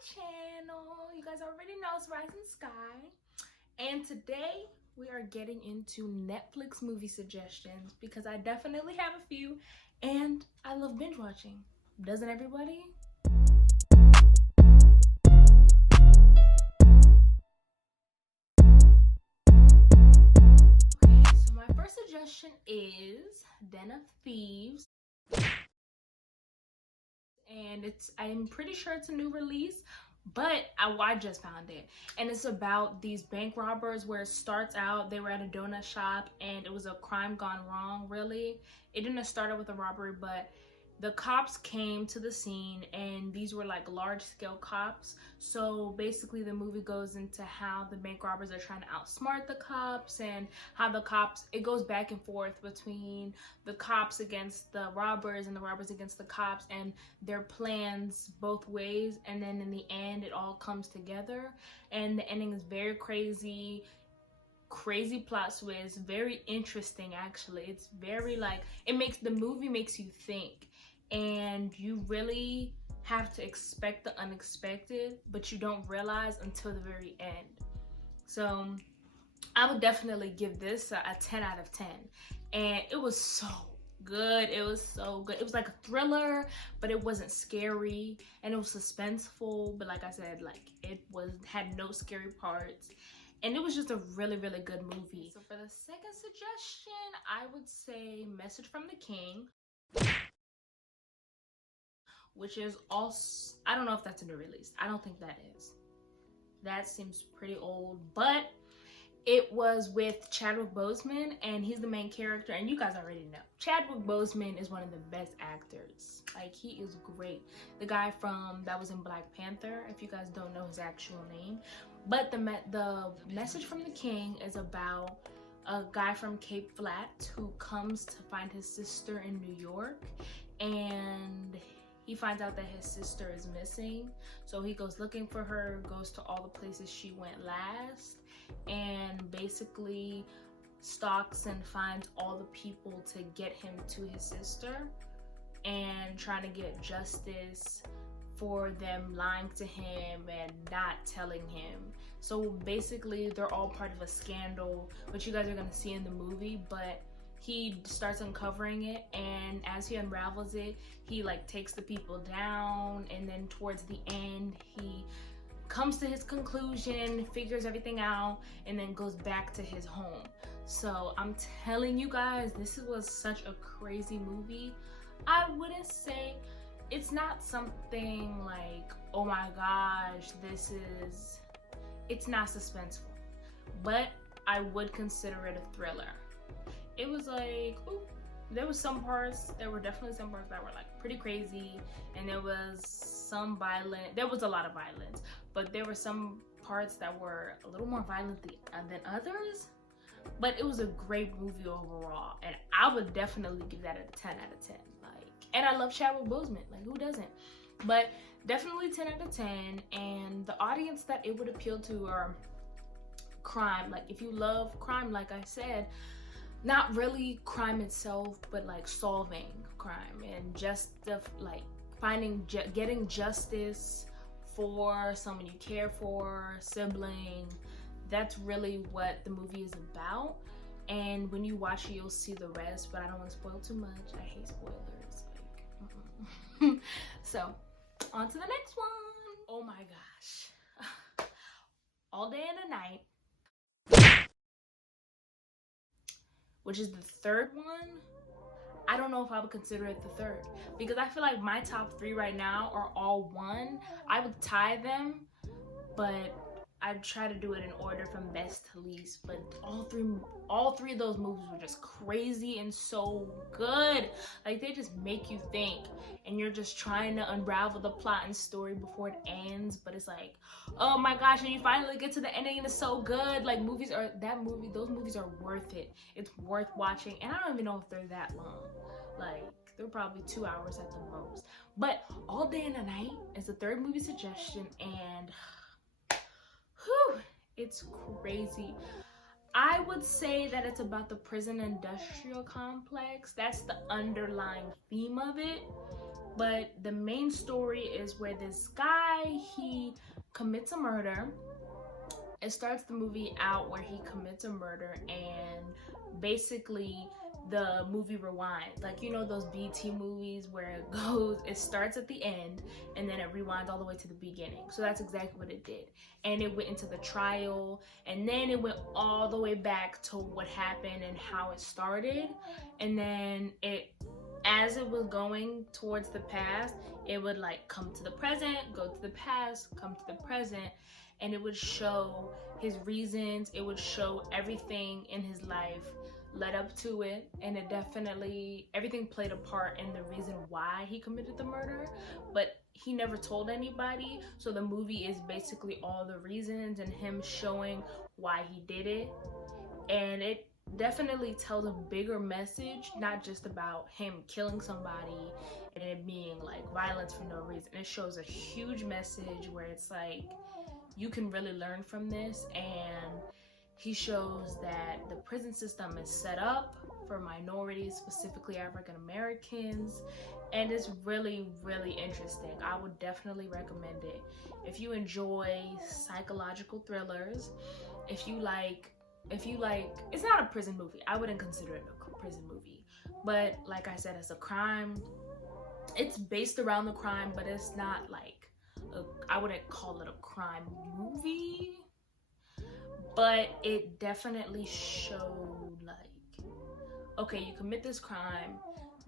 channel. You guys already know it's Rising Sky. And today we are getting into Netflix movie suggestions because I definitely have a few and I love binge watching. Doesn't everybody? Okay, so my first suggestion is Den of Thieves. And I'm pretty sure it's a new release, but I just found it, and it's about these bank robbers where it starts out they were at a donut shop and it was a crime gone wrong. Really, it didn't start out with a robbery, but the cops came to the scene, and these were like large-scale cops. So basically the movie goes into how the bank robbers are trying to outsmart the cops, and how the cops, it goes back and forth between the cops against the robbers and the robbers against the cops, and their plans both ways. And then in the end it all comes together, and the ending is very crazy plot twist, very interesting. Actually, it's very like, the movie makes you think, and you really have to expect the unexpected, but you don't realize until the very end. So I would definitely give this a 10 out of 10. And it was so good. It was so good. It was like a thriller, but it wasn't scary, and it was suspenseful, but like I said, like had no scary parts. And it was just a really good movie. So for the second suggestion, I would say Message from the King, which is also, I don't know if that's a new release. I don't think that is. That seems pretty old, but it was with Chadwick Boseman, and he's the main character, and you guys already know. Chadwick Boseman is one of the best actors. Like, he is great. The guy that was in Black Panther, if you guys don't know his actual name. But the Message from the King is about a guy from Cape Flat who comes to find his sister in New York, and he finds out that his sister is missing. So he goes looking for her, goes to all the places she went last, and basically stalks and finds all the people to get him to his sister, and trying to get justice for them lying to him and not telling him. So basically they're all part of a scandal, which you guys are gonna see in the movie, but he starts uncovering it, and as he unravels it, he like takes the people down, and then towards the end he comes to his conclusion, figures everything out, and then goes back to his home. So I'm telling you guys, this was such a crazy movie. I wouldn't say, it's not something like, oh my gosh, it's not suspenseful, but I would consider it a thriller. It was like, ooh, there were definitely some parts that were like pretty crazy, and there was a lot of violence, but there were some parts that were a little more violent than others. But it was a great movie overall, and I would definitely give that a 10 out of 10. And I love Chadwick Boseman, like, who doesn't? But definitely 10 out of 10. And the audience that it would appeal to are crime. Like, if you love crime, like I said, not really crime itself, but like solving crime and just like getting justice for someone you care for, sibling. That's really what the movie is about. And when you watch it, you'll see the rest, but I don't want to spoil too much. I hate spoilers. So on to the next one. Oh my gosh. All Day and a Night, which is the third one. I don't know if I would consider it the third, because I feel like my top 3 right now are all one. I would tie them, but I'd try to do it in order from best to least. But all three of those movies were just crazy and so good. Like, they just make you think, and you're just trying to unravel the plot and story before it ends. But it's like, oh my gosh, and you finally get to the ending, and it's so good. Like, those movies are worth it. It's worth watching, and I don't even know if they're that long. Like, they're probably 2 hours at the most. But All Day and a Night is the third movie suggestion, and whew, it's crazy. I would say that it's about the prison industrial complex. That's the underlying theme of it. But the main story is where this guy, he commits a murder. It starts the movie out where he commits a murder, and basically the movie rewinds, like, you know, those BT movies where it starts at the end and then it rewinds all the way to the beginning. So that's exactly what it did. And it went into the trial, and then it went all the way back to what happened and how it started. And then as it was going towards the past, it would like come to the present, go to the past, come to the present, and it would show his reasons. It would show everything in his life led up to it, and it definitely, everything played a part in the reason why he committed the murder, but he never told anybody. So the movie is basically all the reasons and him showing why he did it. And it definitely tells a bigger message, not just about him killing somebody and it being like violence for no reason. It shows a huge message where it's like, you can really learn from this. And he shows that the prison system is set up for minorities, specifically African Americans, and it's really, really interesting. I would definitely recommend it. If you enjoy psychological thrillers, if you like, it's not a prison movie. I wouldn't consider it a prison movie, but like I said, it's a crime. It's based around the crime, but it's not like I wouldn't call it a crime movie. But it definitely showed like, okay, you commit this crime,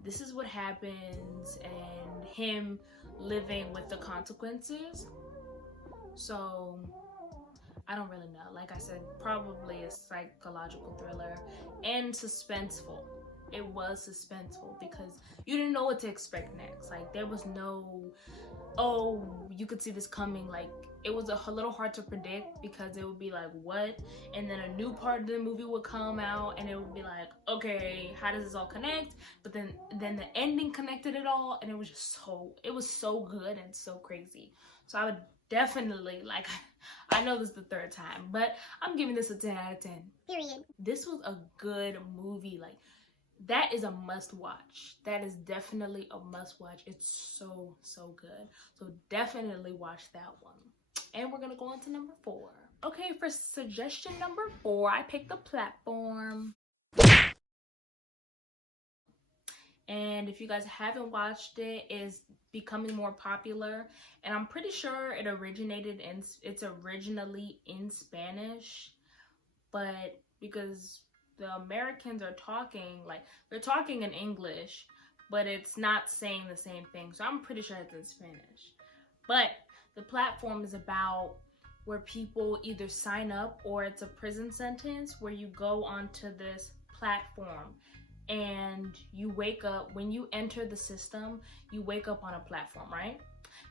this is what happens, and him living with the consequences. So I don't really know. Like I said, probably a psychological thriller and suspenseful. It was suspenseful because you didn't know what to expect next. Like there was no, oh, you could see this coming. Like it was a little hard to predict because it would be like, what? And then a new part of the movie would come out and it would be like, okay, how does this all connect? But then the ending connected it all, and it was just it was so good and so crazy. So I would definitely, like, I know this is the third time, but I'm giving this a 10 out of 10. Period. This was a good movie. Like, that is a must watch. That is definitely a must watch. It's so, so good. So definitely watch that one. And we're gonna go on to number 4. Okay, for suggestion number 4, I picked The Platform. And if you guys haven't watched it, it's becoming more popular. And I'm pretty sure it's originally in Spanish. But because the Americans are talking, like, they're talking in English, but it's not saying the same thing. So I'm pretty sure it's in Spanish. But The Platform is about where people either sign up or it's a prison sentence where you go onto this platform and you wake up. When you enter the system, you wake up on a platform, right?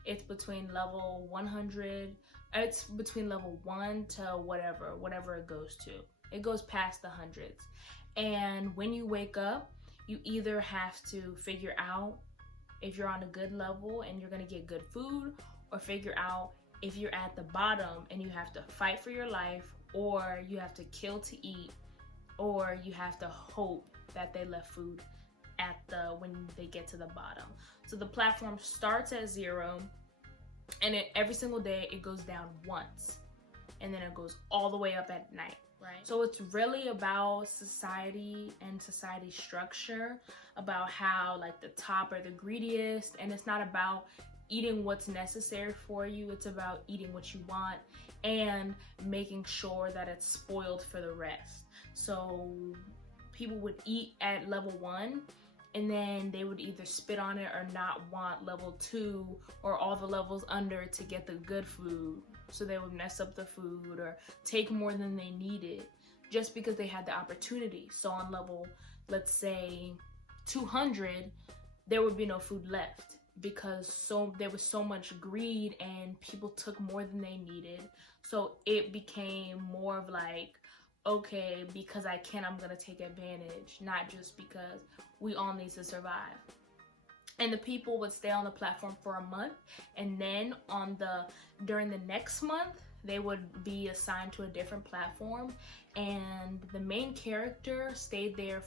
It's between level 100, it's between level 1 to whatever it goes to. It goes past the hundreds. And when you wake up, you either have to figure out if you're on a good level and you're gonna get good food, or figure out if you're at the bottom and you have to fight for your life, or you have to kill to eat, or you have to hope that they left food when they get to the bottom. So the platform starts at 0, and every single day it goes down once, and then it goes all the way up at night. Right. So it's really about society and society structure, about how like the top are the greediest, and it's not about eating what's necessary for you. It's about eating what you want and making sure that it's spoiled for the rest. So people would eat at level 1, and then they would either spit on it or not want level 2 or all the levels under to get the good food. So they would mess up the food or take more than they needed just because they had the opportunity. So on level, let's say 200, there would be no food left because there was so much greed and people took more than they needed. So it became more of like, okay, because I can, I'm gonna take advantage, not just because we all need to survive. And the people would stay on the platform for a month, and then during the next month, they would be assigned to a different platform. And the main character stayed there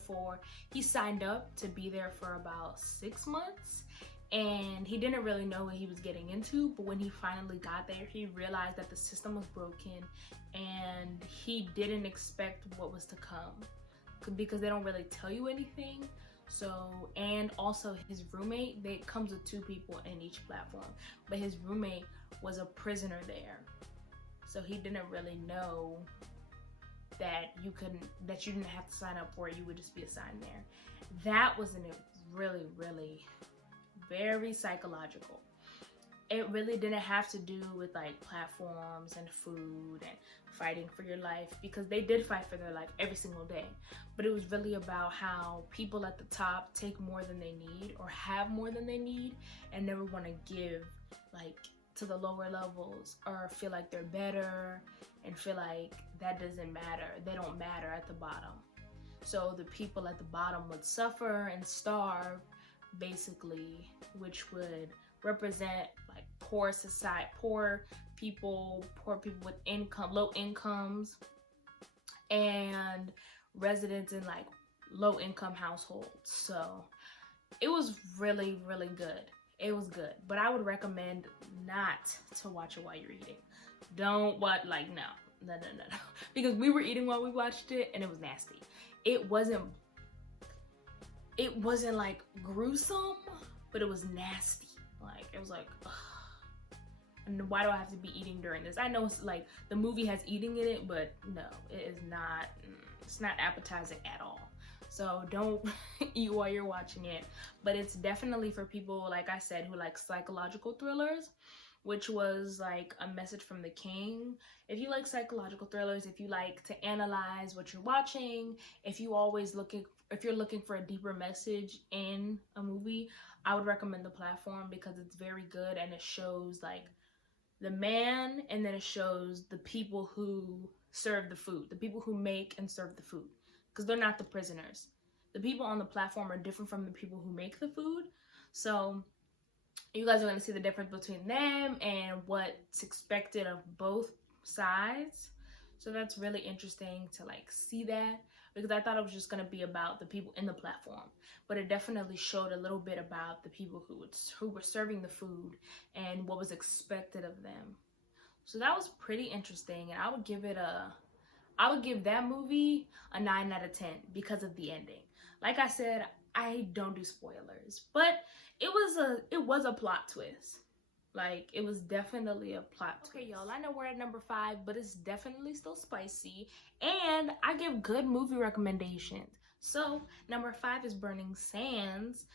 he signed up to be there for about 6 months, and he didn't really know what he was getting into. But when he finally got there, he realized that the system was broken, and he didn't expect what was to come, because they don't really tell you anything. So, and also his roommate, they comes with 2 people in each platform, but his roommate was a prisoner there, so he didn't really know that you didn't have to sign up for it, you would just be assigned there. That was really very psychological. It really didn't have to do with like platforms and food and fighting for your life, because they did fight for their life every single day. But it was really about how people at the top take more than they need, or have more than they need, and never want to give like to the lower levels, or feel like they're better and feel like that doesn't matter. They don't matter at the bottom. So the people at the bottom would suffer and starve, basically, which would represent like poor society, poor people with income, low incomes, and residents in like low income households. So it was really good. It was good, but I would recommend not to watch it while you're eating. Don't watch, like, no, because we were eating while we watched it, and it was nasty. It wasn't like gruesome, but it was nasty. Like, it was like, ugh. And why do I have to be eating during this? I know it's like the movie has eating in it, but no, it is not. It's not appetizing at all. So don't eat while you're watching it. But it's definitely for people, like I said, who like psychological thrillers, which was like A Message from the King. If you like psychological thrillers, if you like to analyze what you're watching, if you're looking for a deeper message in a movie, I would recommend The Platform, because it's very good, and it shows like the man, and then it shows the people who serve the food, the people who make and serve the food, because they're not the prisoners. The people on the platform are different from the people who make the food. So you guys are going to see the difference between them and what's expected of both sides. So that's really interesting to like see that, because I thought it was just going to be about the people in the platform, but it definitely showed a little bit about the people who were serving the food and what was expected of them. So that was pretty interesting, and I would give that movie a 9 out of 10 because of the ending. Like I said, I don't do spoilers, but it was a plot twist. Like, it was definitely a plot twist. Okay, y'all, I know we're at number 5, but it's definitely still spicy, and I give good movie recommendations. So number 5 is Burning Sands.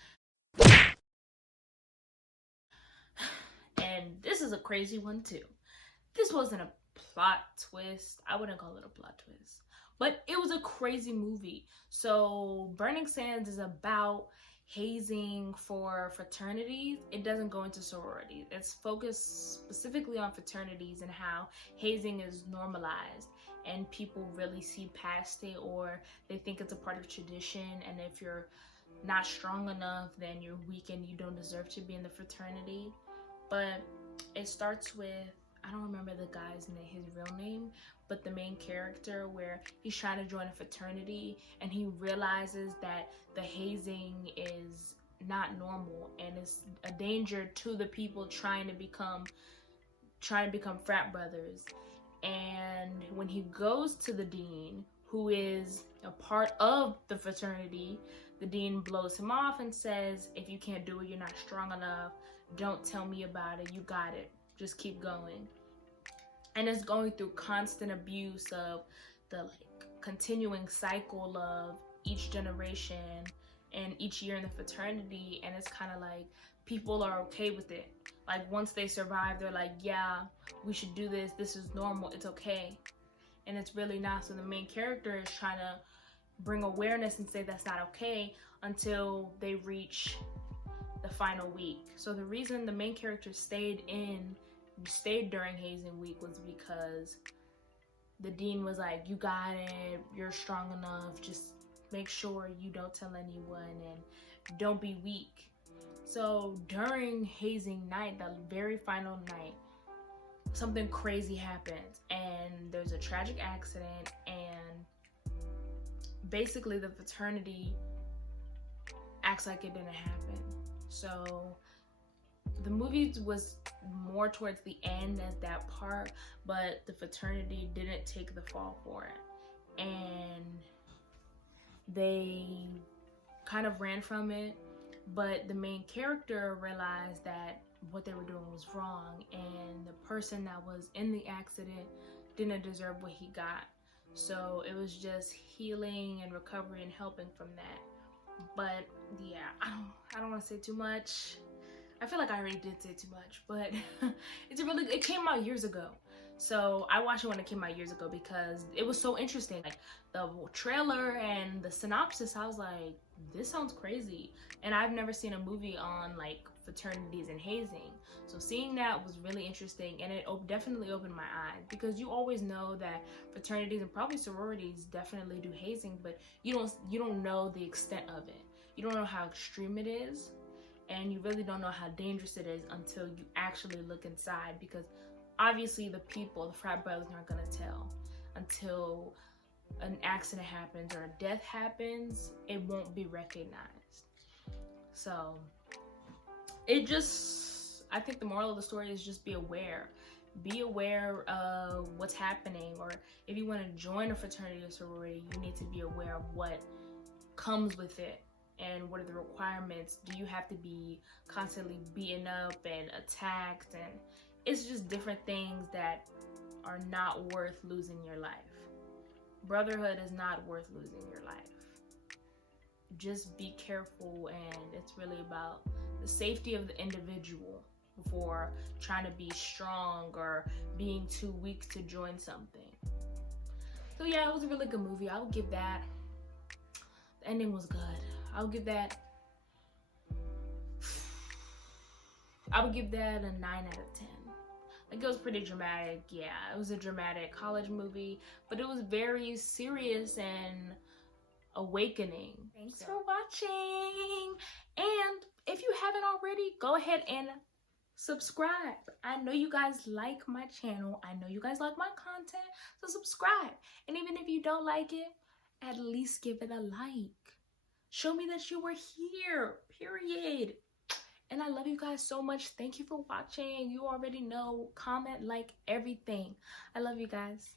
And this is a crazy one too. This wasn't a plot twist. I wouldn't call it a plot twist, but it was a crazy movie. So Burning Sands is about hazing for fraternities. It doesn't go into sororities. It's focused specifically on fraternities and how hazing is normalized, and people really see past it, or they think it's a part of tradition, and if you're not strong enough, then you're weak and you don't deserve to be in the fraternity. But it starts with, I don't remember the guy's name, his real name, but the main character, where he's trying to join a fraternity and he realizes that the hazing is not normal and it's a danger to the people trying to become frat brothers. And when he goes to the dean, who is a part of the fraternity, the dean blows him off and says, if you can't do it, you're not strong enough, don't tell me about it, you got it, just keep going. And it's going through constant abuse of the like continuing cycle of each generation and each year in the fraternity, and it's kind of like people are okay with it. Like, once they survive, they're like, yeah, we should do this, this is normal, it's okay. And it's really not. So the main character is trying to bring awareness and say that's not okay until they reach the final week. So the reason the main character stayed during hazing week was because the dean was like, you got it, you're strong enough, just make sure you don't tell anyone and don't be weak. So during hazing night, the very final night, something crazy happens and there's a tragic accident, and basically the fraternity acts like it didn't happen. So the movie was more towards the end at that part, but the fraternity didn't take the fall for it, and they kind of ran from it. But the main character realized that what they were doing was wrong, and the person that was in the accident didn't deserve what he got. So it was just healing and recovery and helping from that. But yeah, I don't want to say too much. I feel like I already did say too much, but it came out years ago. So I watched it when it came out years ago because it was so interesting. Like the trailer and the synopsis, I was like, this sounds crazy. And I've never seen a movie on like fraternities and hazing. So seeing that was really interesting, and it definitely opened my eyes, because you always know that fraternities and probably sororities definitely do hazing, but you don't know the extent of it. You don't know how extreme it is, and you really don't know how dangerous it is until you actually look inside, because obviously the frat brothers aren't gonna tell until an accident happens or a death happens. It won't be recognized. So I think the moral of the story is just be aware. Be aware of what's happening, or if you want to join a fraternity or sorority, you need to be aware of what comes with it and what are the requirements. Do you have to be constantly beaten up and attacked? And it's just different things that are not worth losing your life. Brotherhood is not worth losing your life. Just be careful, and it's really about the safety of the individual before trying to be strong or being too weak to join something. So yeah, it was a really good movie. I would give that, the ending was good. I would give that a 9 out of 10. Like, it was pretty dramatic. Yeah, it was a dramatic college movie, but it was very serious and awakening. Thanks for watching, and if you haven't already, go ahead and subscribe. I know you guys like my channel. I know you guys like my content, so subscribe. And even if you don't like it, at least give it a like. Show me that you were here, period. And I love you guys so much. Thank you for watching. You already know, comment, like, everything. I love you guys.